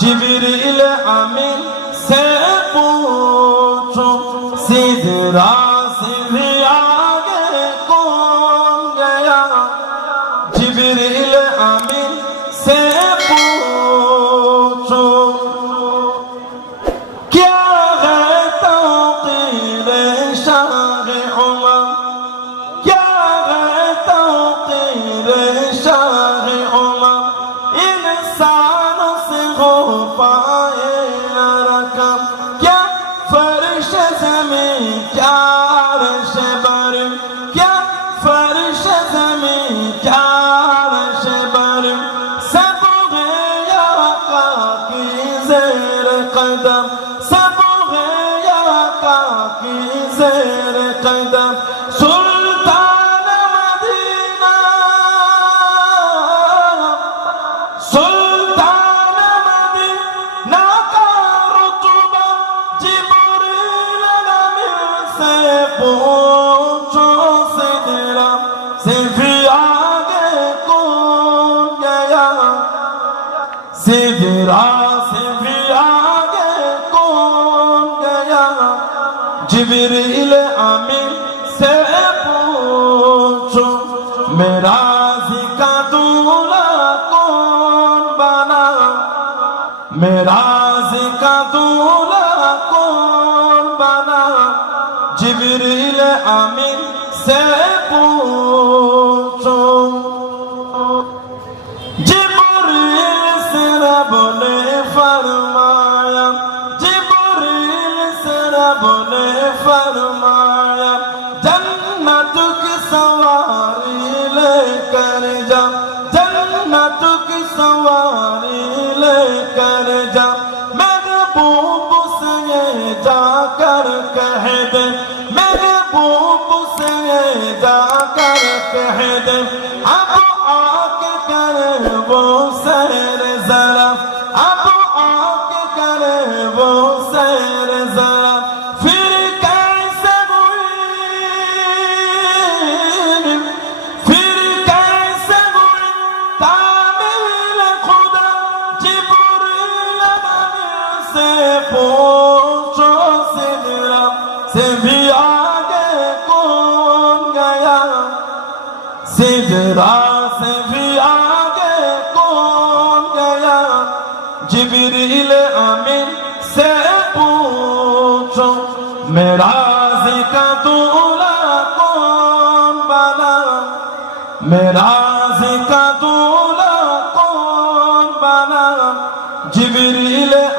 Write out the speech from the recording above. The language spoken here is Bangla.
জিবিরিল আমিন সে পুছো সিদরা সিধে আগে কোন গয়া জিবিরিল আমিন সে পুছো क्या है तौकील शाह उमर क्या है तौकील शाह उमर इंसान زمین چار شبر کیا فرش زمین چار شبر سب یا کا کی زیر قدم سب یا کا کی زیر पूछो सिजरा सिर्फ आगे कौन गया सिजरा सिर्फ आगे कौन गया जिबरील अमीर से पूछो मेरा जिका दूल्हा कौन बना मेरा जिका दूल्हा জিবরিল আমিন সে পুছো জিবরিল সেরা বলে ফরমায়া জিবরিল সেরা বলে ফরমায়া জান্নাত কি সওয়ারি लेकर जा जन्नत की सवारी लेकर जा मेरे बूब से जा कर कह दे کر کہہ دے اب آ کے کرے وہ سیر ذرا اب آ کے کرے وہ سیر ذرا پھر کیسے ہوئی پھر کیسے ہوئی تعمیل خدا جبریل سے پوچھو سدرا سے بھی सिदरा से भी आगे कौन गया जिबरील अमीन से पूछो मेरा का दूल्हा कौन बना मेरा का दूल्हा कौन बना जिबरील